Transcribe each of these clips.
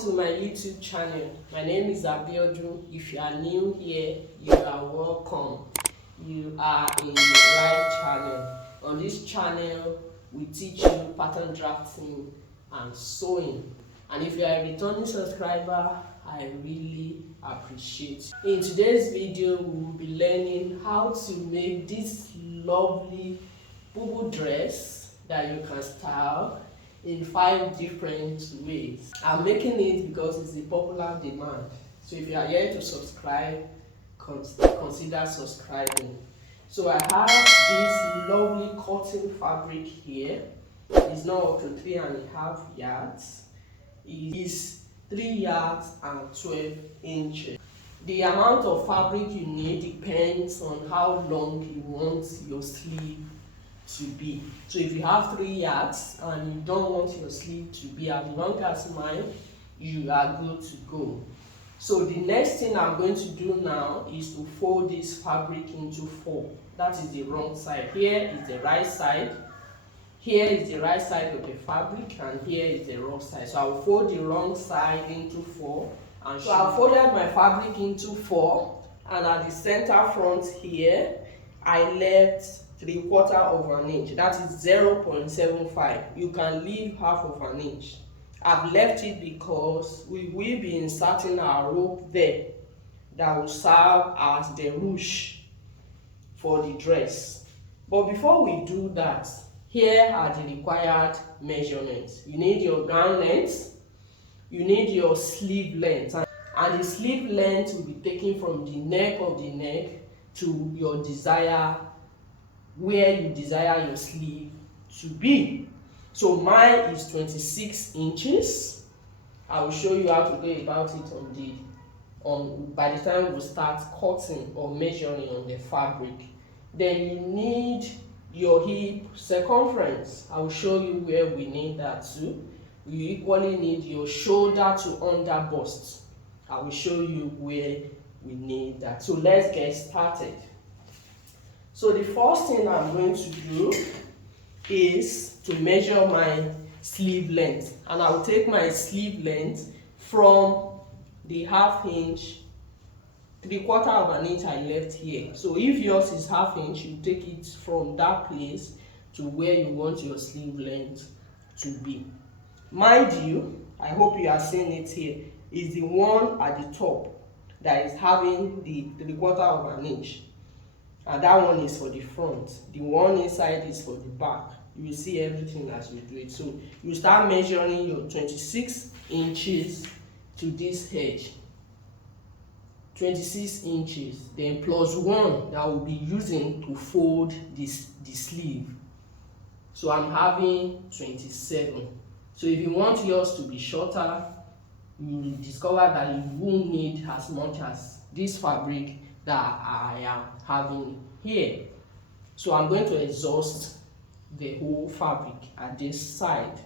to my YouTube channel. My name is Abiodun. If you are new here, you are welcome. You are in the right channel. On this channel, we teach you pattern drafting and sewing. And if you are a returning subscriber, I really appreciate you. In today's video, we will be learning how to make this lovely Bubu dress that you can style in 5 different ways. I'm making it because it's a popular demand. So if you are here to subscribe, consider subscribing. So I have this lovely cotton fabric here. It's not up to 3.5 yards. It is 3 yards and 12 inches. The amount of fabric you need depends on how long you want your sleeve to be. So if you have 3 yards and you don't want your sleeve to be as long as mine, you are good to go. So the next thing I'm going to do now is to fold this fabric into 4. That is the wrong side. Here is the right side. Here is the right side of the fabric, and here is the wrong side. So I will fold the wrong side into 4. And so I folded my fabric into 4, and at the center front here, I left 3/4 of an inch. That is 0.75. You can leave half of an inch. I've left it because we will be inserting our rope there that will serve as the ruche for the dress. But before we do that, here are the required measurements. You need your gown length, you need your sleeve length, and the sleeve length will be taken from the neck of the neck to your desire, where you desire your sleeve to be. So mine is 26 inches. I will show you how to go about it by the time we start cutting or measuring on the fabric. Then you need your hip circumference. I will show you where we need that too. You equally need your shoulder to under bust. I will show you where we need that. So let's get started. So the first thing I'm going to do is to measure my sleeve length, and I will take my sleeve length from the 1/2 inch, 3/4 of an inch I left here. So if yours is 1/2 inch, you take it from that place to where you want your sleeve length to be. Mind you, I hope you are seeing it here, is the one at the top that is having the 3/4 of an inch. And that one is for the front. The one inside is for the back. You will see everything as you do it. So you start measuring your 26 inches to this edge. 26 inches, then plus 1 that we'll be using to fold the sleeve. So I'm having 27. So if you want yours to be shorter, you will discover that you won't need as much as this fabric that I am having here. So I'm going to exhaust the whole fabric at this side.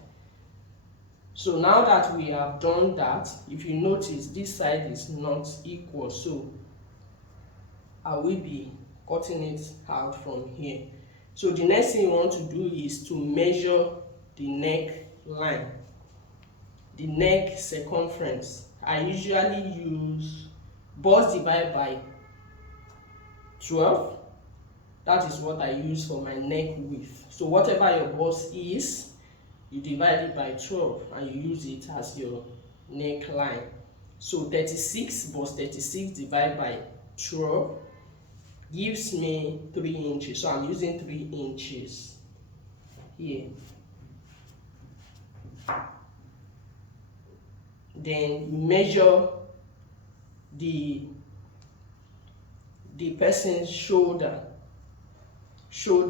So now that we have done that, if you notice, this side is not equal, so I will be cutting it out from here. So the next thing you want to do is to measure the neck line, the neck circumference. I usually use bust divide by 12. That is what I use for my neck width. So whatever your bust is, you divide it by 12 and you use it as your neckline. So 36 bust 36 divided by 12 gives me 3 inches. So I'm using 3 inches here. Then you measure the person's shoulder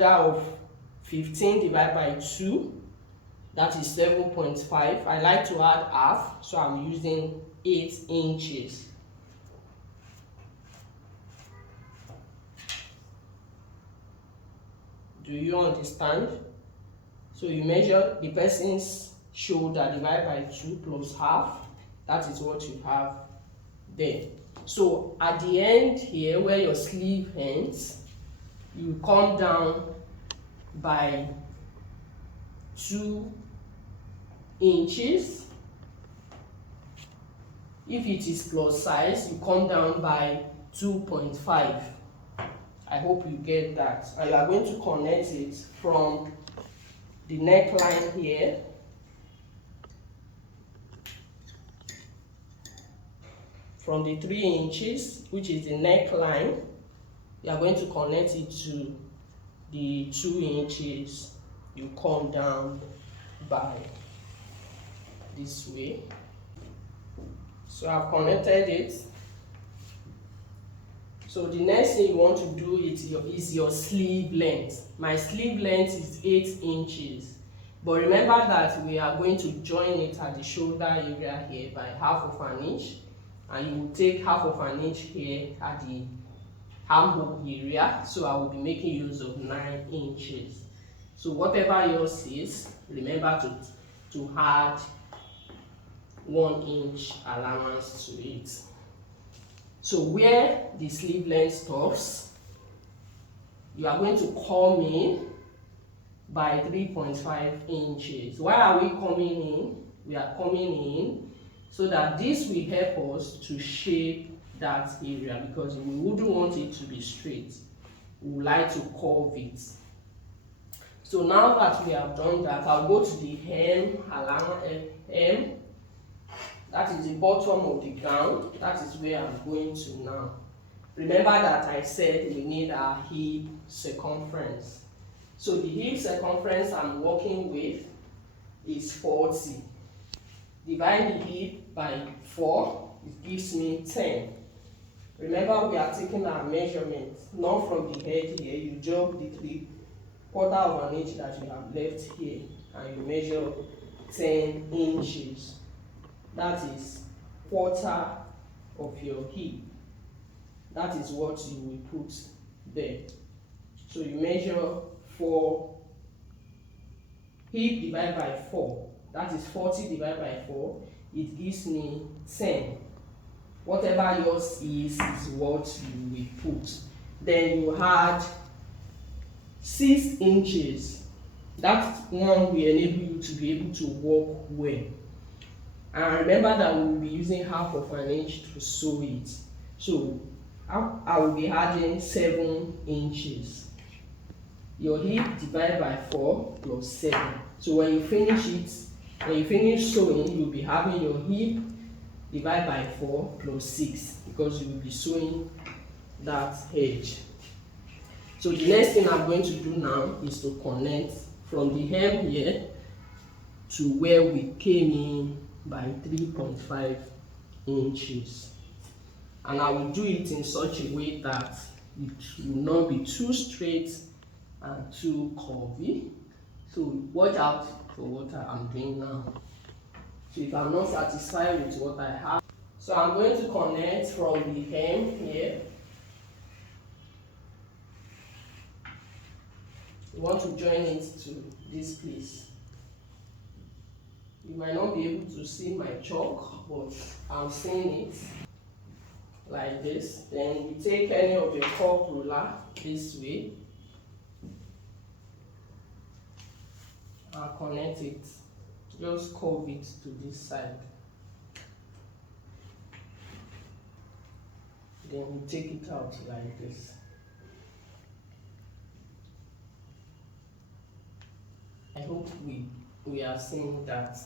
of 15 divided by 2, that is 7.5. I like to add half, so I'm using 8 inches. Do you understand? So you measure the person's shoulder divided by 2 plus half. That is what you have there. So at the end here, where your sleeve ends, you come down by 2 inches If it is plus size, you come down by 2.5. I hope you get that. And you are going to connect it from the neckline here from the 3 inches, which is the neckline. You are going to connect it to the 2 inches. You come down by this way. So I've connected it. So the next thing you want to do is your sleeve length. My sleeve length is 8 inches. But remember that we are going to join it at the shoulder area here by half of an inch. And you will take half of an inch here at the armhole area. So I will be making use of 9 inches. So whatever yours is, remember to add 1 inch allowance to it. So where the sleeve length stops, you are going to come in by 3.5 inches. Why are we coming in? We are coming in so that this will help us to shape that area, because we wouldn't want it to be straight. We would like to curve it. So now that we have done that, I'll go to the hem, that is the bottom of the gown. That is where I'm going to now. Remember that I said we need our hip circumference. So the hip circumference I'm working with is 40. Divide the hip by 4, it gives me 10. Remember, we are taking our measurement, not from the head here. You jump the 3/4 of an inch that you have left here, and you measure 10 inches. That is 1/4 of your hip. That is what you will put there. So you measure 4, hip divided by 4. That is 40 divided by 4. It gives me 10. Whatever yours is what you will put. Then you add 6 inches. That one will enable you to be able to walk well. And remember that we will be using half of an inch to sew it. So I will be adding 7 inches. Your hip divided by 4 plus 7. So when you finish sewing, you'll be having your hip divided by 4 plus 6, because you will be sewing that edge. So the next thing I'm going to do now is to connect from the hem here to where we came in by 3.5 inches. And I will do it in such a way that it will not be too straight and too curvy. So watch out for what I'm doing now. So if I'm not satisfied with what I have, so I'm going to connect from the hem here. You want to join it to this place. You might not be able to see my chalk, but I'm seeing it like this. Then you take any of your curve ruler this way and connect it. Just curve it to this side. Then we take it out like this. I hope we are seeing that.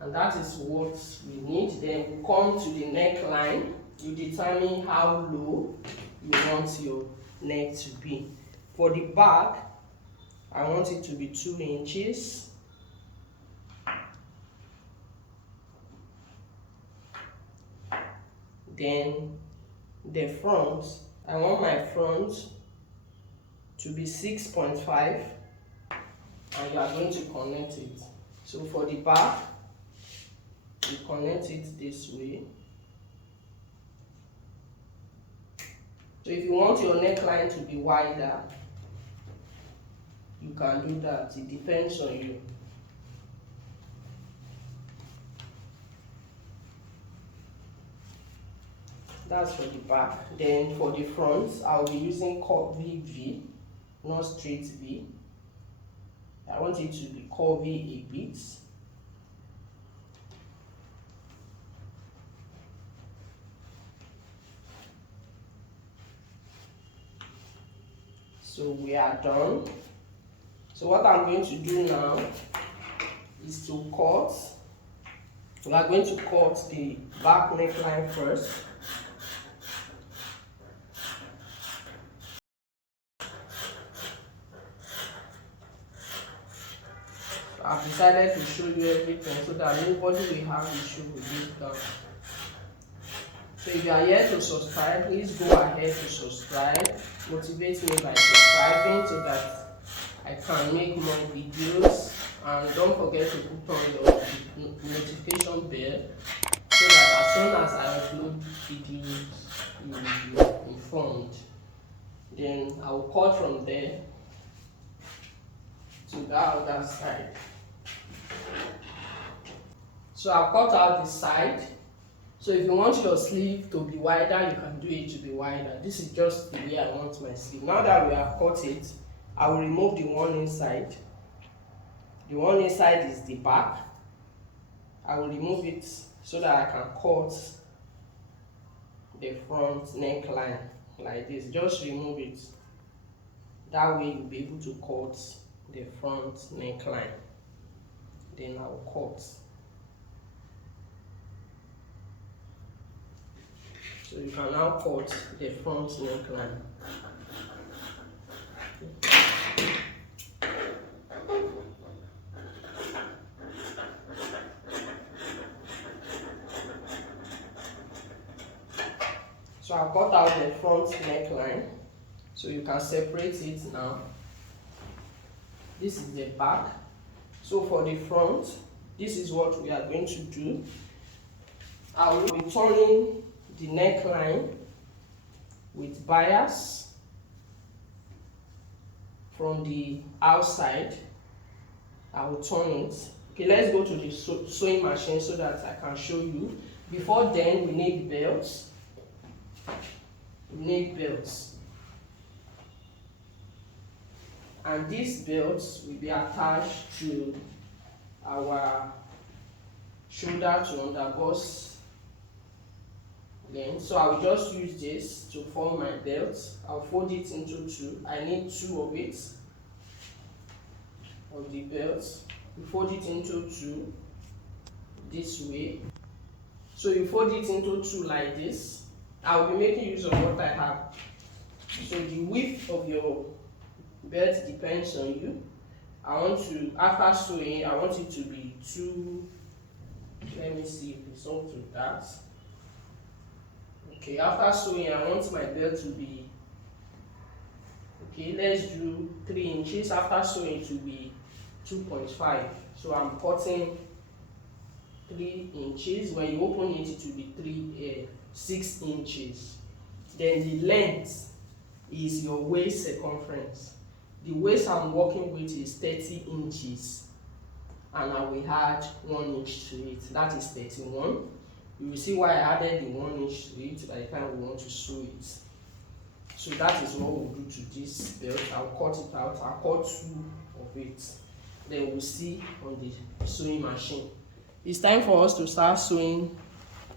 And that is what we need. Then we come to the neckline. You determine how low you want your neck to be. For the back, I want it to be 2 inches. Then the front, I want my front to be 6.5, and you are going to connect it. So for the back, you connect it this way. So if you want your neckline to be wider, you can do that. It depends on you. That's for the back. Then for the front, I'll be using curvy V, not straight V. I want it to be curvy a bit. So we are done. So what I'm going to do now is to cut. We are going to cut the back neckline first. So I've decided to show you everything so that nobody will have issue with this done. So if you are here to subscribe, please go ahead to subscribe. Motivate me by subscribing so that I can make more videos, and don't forget to put on your notification bell so that as soon as I upload videos you will be informed. Then I will cut from there to the other side. So I've cut out the side. So if you want your sleeve to be wider, you can do it to be wider. This is just the way I want my sleeve. Now that we have cut it, I will remove the one inside. The one inside is the back. I will remove it so that I can cut the front neckline like this. Just remove it. That way you'll be able to cut the front neckline. Then I will cut. So you can now cut the front neckline. So I've cut out the front neckline. So you can separate it now. This is the back. So for the front, this is what we are going to do. I will be turning the neckline with bias from the outside. I will turn it. Okay, let's go to the sewing machine so that I can show you. Before then, we need belts. And these belts will be attached to our shoulder to underbust. Then, so I will just use this to form my belt. I'll fold it into two. I need two of it, of the belt. You fold it into two this way. So you fold it into two like this. I will be making use of what I have. So the width of your belt depends on you. I want to, after sewing, I want it to be two. Let me see if it's up to that. Okay, after sewing, I want my belt to be, okay, let's do 3 inches. After sewing, it will be 2.5. So I'm cutting 3 inches. When you open it, it will be 6 inches. Then the length is your waist circumference. The waist I'm working with is 30 inches, and I will add 1 inch to it. That is 31. You will see why I added the 1 inch to it by the time we want to sew it. So that is what we'll do to this belt. I'll cut it out. I'll cut 2 of it. Then we'll see on the sewing machine. It's time for us to start sewing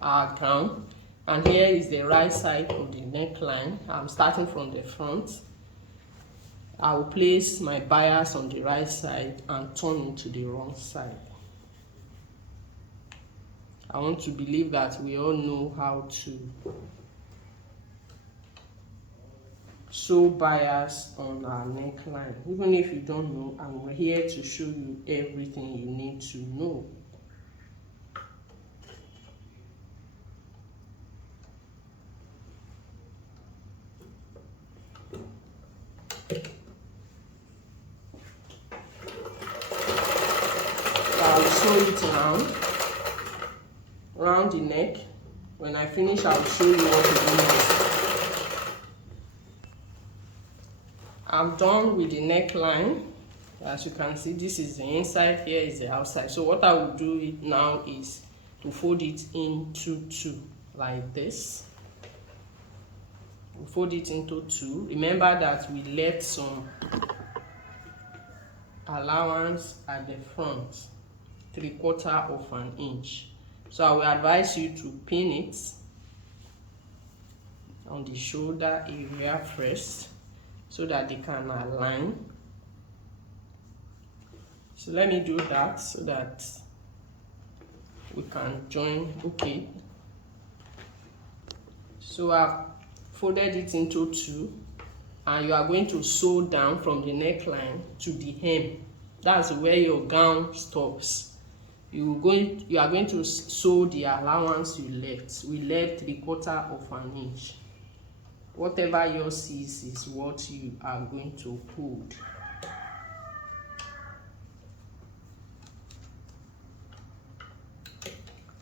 our gown. And here is the right side of the neckline. I'm starting from the front. I will place my bias on the right side and turn it to the wrong side. I want to believe that we all know how to sew bias on our neckline. Even if you don't know, I'm here to show you everything you need to know. I'll sew it round the neck. When I finish, I'll show you what to do next. I'm done with the neckline. As you can see, this is the inside, here is the outside. So what I will do now is to fold it into 2 like this. We'll fold it into 2. Remember that we left some allowance at the front, 3/4 of an inch. So I will advise you to pin it on the shoulder area first. so that they can align. So let me do that so that we can join. Okay, so I've folded it into two, and you are going to sew down from the neckline to the hem. That's where your gown stops. You are going to sew the allowance you left. We left 3/4 of an inch. Whatever yours is what you are going to hold.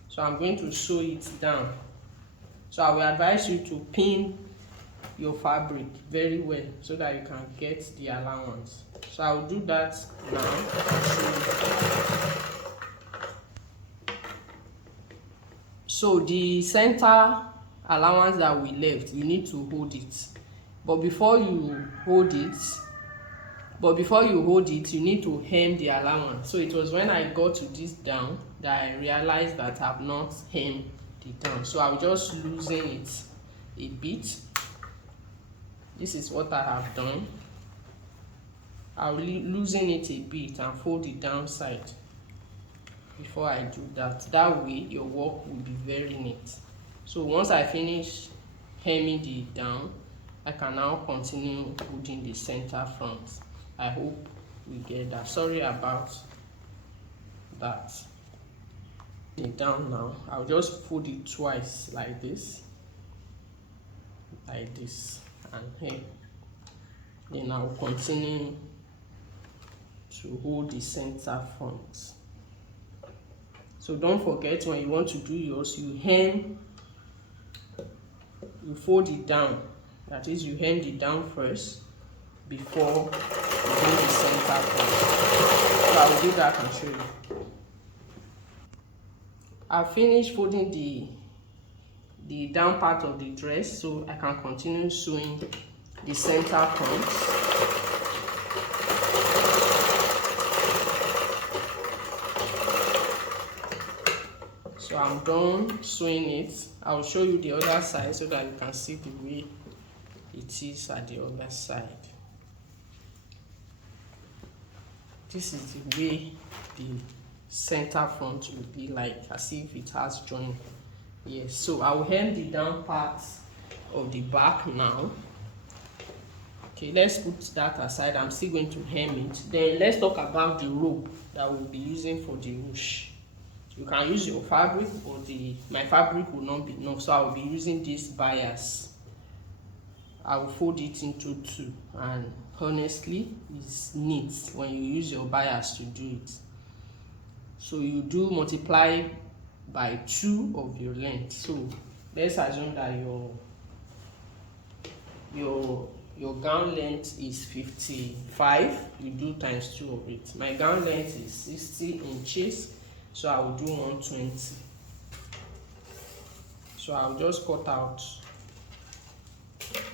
So I'm going to sew it down. So I will advise you to pin your fabric very well so that you can get the allowance. So I will do that now. So the center allowance that we left, you need to hold it. But before you hold it, you need to hem the allowance. So it was when I got to this down that I realized that I've not hemmed the down. So I'll just loosen it a bit. This is what I have done. I'll loosen it a bit and fold the downside before I do that. That way your work will be very neat. So once I finish hemming the down, I can now continue holding the center front. I hope we get that. Sorry about that. It down now. I'll just fold it twice like this, and here. Then I'll continue to hold the center front. So don't forget, when you want to do yours, you hem, you fold it down. That is, you hem it down first before you do the center front. So I will do that and show you. I've finished folding the down part of the dress, so I can continue sewing the center front. So I'm done sewing it. I'll show you the other side so that you can see the way it is at the other side. This is the way the center front will be like, as if it has joined. Yes, so I will hem the down part of the back now. Okay, let's put that aside. I'm still going to hem it. Then let's talk about the rope that we'll be using for the ruche. You can use your fabric, or my fabric will not be enough, so I will be using this bias. I will fold it into two, and honestly, it's neat when you use your bias to do it. So you do multiply by 2 of your length. So let's assume that your gown length is 55. You do times 2 of it. My gown length is 60 inches, so I will do 120. So I'll just cut out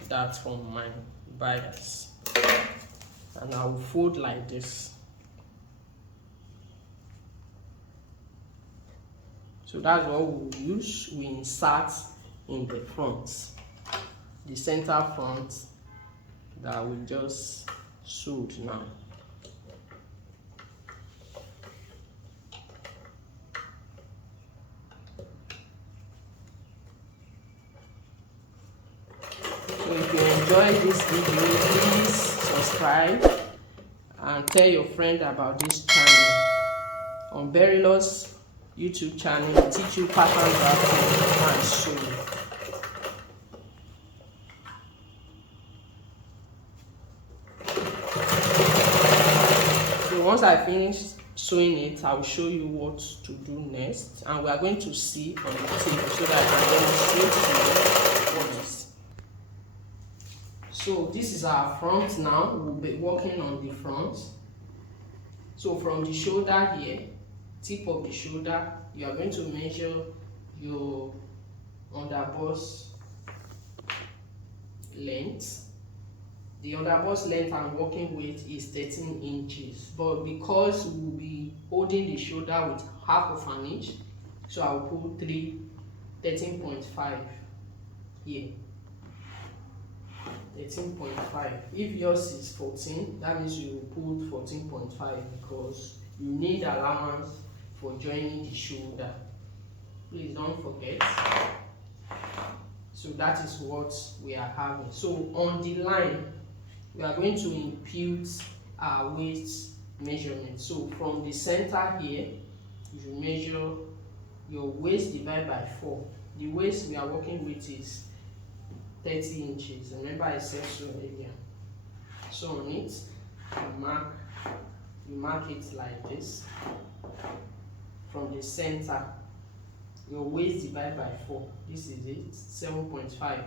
that from my bias, and I will fold like this. So that's what we'll use. We insert in the front, the center front that we just sewed now. So if you enjoyed this video, please subscribe and tell your friend about this channel. On Berylaw's YouTube channel, we teach you pattern drafting and sewing. So once I finish sewing it, I will show you what to do next, and we are going to see on the table so that I can demonstrate to you what is. So this is our front now. We'll be working on the front. So from the shoulder here, tip of the shoulder, you are going to measure your underbust length. The underbust length I'm working with is 13 inches, but because we'll be holding the shoulder with half of an inch, so I'll put 13.5 here. 13.5. If yours is 14, that means you put 14.5 because you need allowance for joining the shoulder. Please don't forget. So that is what we are having. So on the line, we are going to impute our waist measurement. So from the center here, you measure your waist divided by 4. The waist we are working with is 30 inches. Remember I said so earlier. So on it, you mark it like this. From the center, your waist divided by 4. This is it, 7.5.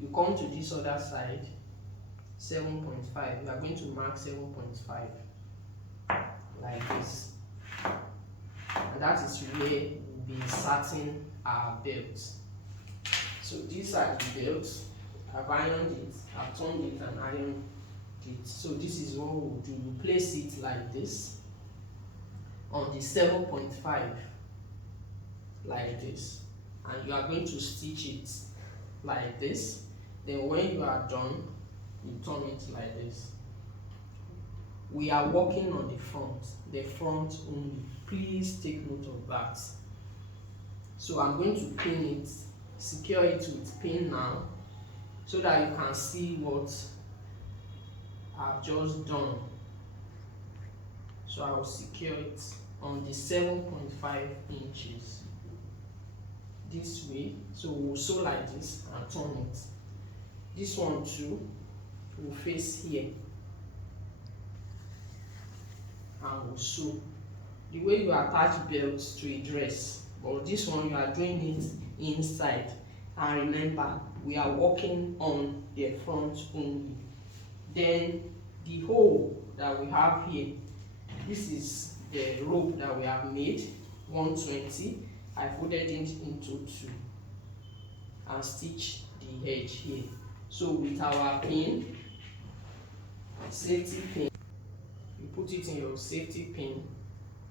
You come to this other side, 7.5. You are going to mark 7.5 like this. And that is where we'll be inserting our belts. So these are the belts. I've ironed it, I've turned it and ironed it. So this is what we'll do. You place it like this on the 7.5 like this, and you are going to stitch it like this. Then when you are done, you turn it like this. We are working on the front only. Please take note of that. So I'm going to pin it, secure it with pin now, so that you can see what I've just done. So I will secure it on the 7.5 inches this way. So we'll sew like this and turn it. This one too will face here and we'll sew. The way you attach belts to a dress, but this one you are doing it inside. And remember, we are working on the front only. Then the hole that we have here, this is the rope that we have made, 120. I folded it into 2 and stitch the edge here. So with our pin, safety pin, you put it in your safety pin,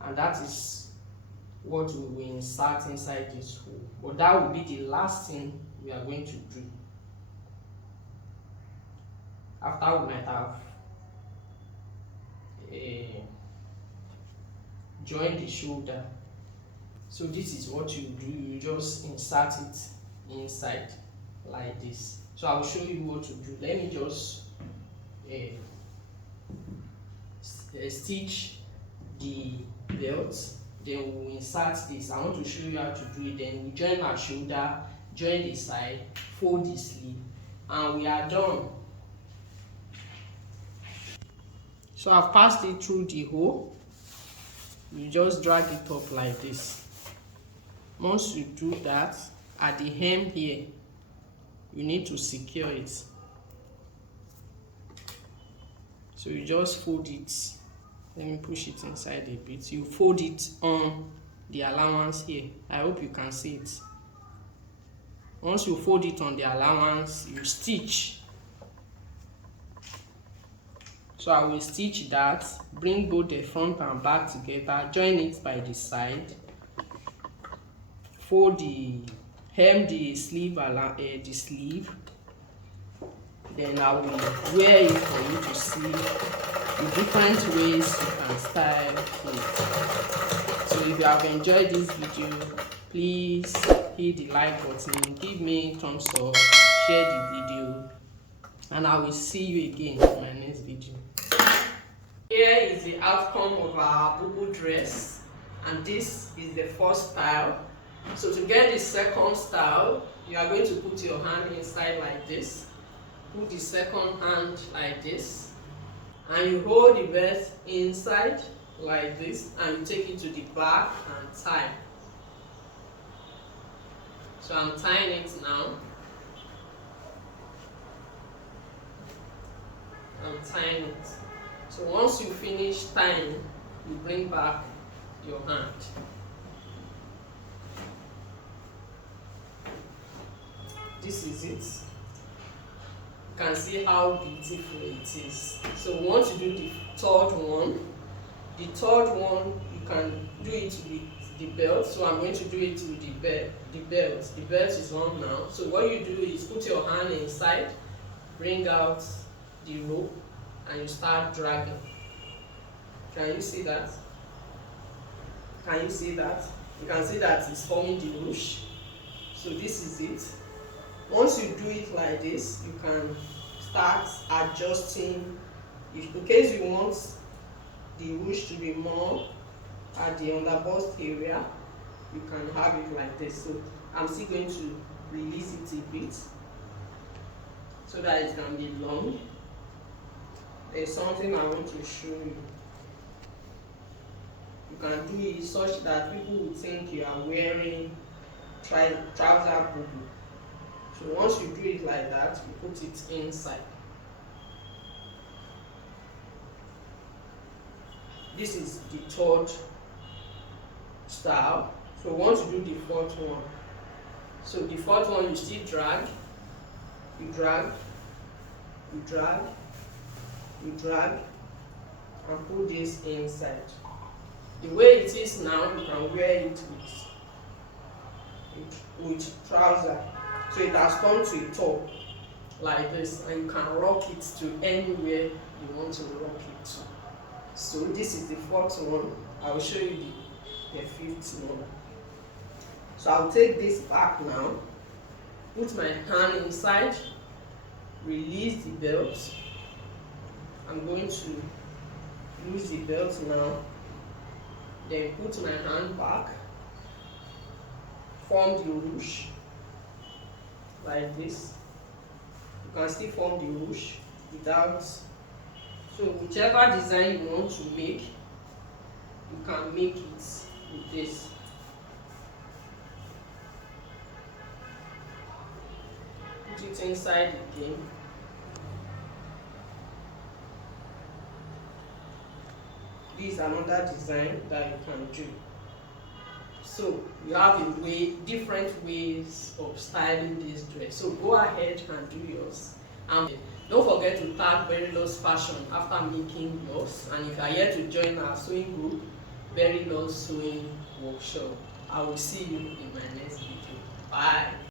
and that is what we will insert inside this hole. But that will be the last thing we are going to do. After we might have joined the shoulder. So this is what you do. You just insert it inside like this. So I will show you what to do. Let me just stitch the belt. Then we'll insert this. I want to show you how to do it. Then we join our shoulder, join the side, fold the sleeve, and we are done. So I've passed it through the hole. You just drag it up like this. Once you do that, at the hem here, you need to secure it. So you just fold it. Let me push it inside a bit. You fold it on the allowance here. I hope you can see it. Once you fold it on the allowance, you stitch. So I will stitch that, bring both the front and back together, join it by the side, fold hem the sleeve, then I will wear it for you to see the different ways you can style it. So if you have enjoyed this video, please hit the like button, give me a thumbs up, share the video, and I will see you again in my next video. Here is the outcome of our Bubu dress, and this is the first style. So to get the second style, you are going to put your hand inside like this, put the second hand like this, and you hold the vest inside like this, and you take it to the back and tie. So I'm tying it now. I'm tying it. So once you finish tying, you bring back your hand. This is it. You can see how beautiful it is. So we want to do the third one. The third one, you can do it with the belt. So I'm going to do it with the belt. The belt is on now. So what you do is put your hand inside, bring out the rope and you start dragging. Can you see that? Can you see that? You can see that it's forming the ruche. So this is it. Once you do it like this, you can start adjusting. If in case you want the ruche to be more at the underbust area, you can have it like this. So I'm still going to release it a bit so that it can be long. There's something I want to show you. You can do it such that people will think you are wearing trouser bubu. So once you do it like that, you put it inside. This is the third style. So once you do the fourth one, so the fourth one you still drag, you drag, you drag, you drag, and put this inside. The way it is now, you can wear it with trouser. So it has turned to a top like this, and you can rock it to anywhere you want to rock it to. So this is the fourth one. I will show you the fifth one. So I'll take this back now, put my hand inside, release the belt. I'm going to lose the belt now, then put my hand back, form the ruche like this. You can still form the ruche without, so whichever design you want to make, you can make it with this. Put it inside again. This is another design that you can do. So you have different ways of styling this dress. So go ahead and do yours. And don't forget to tag Berylawesfashion after making yours. And if you are here to join our sewing group, Berylawes Sewing Workshop, I will see you in my next video. Bye.